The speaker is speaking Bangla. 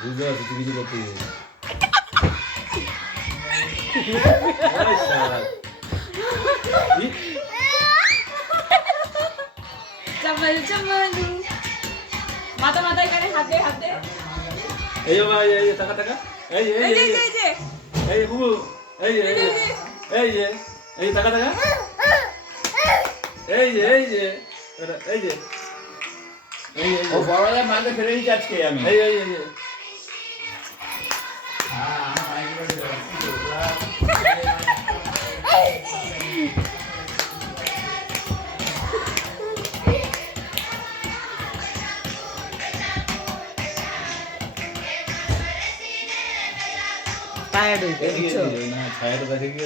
বুঝতে পারছি তুই কিছু করতে গিয়ে चम्मच चम्मच माता माता এখানে হাতে হাতে এই যে ভাই এই যে টাকা টাকা এই যে এই যে এই যে বুবু এই যে এই যে এই টাকা টাকা এই যে এই যে এই যে ও বড়দের মাঝে ফেলে দিচ্ছি আজকে আমি এই এই এই টায়ার্ড হয়ে না ছায়াটা দেখে কি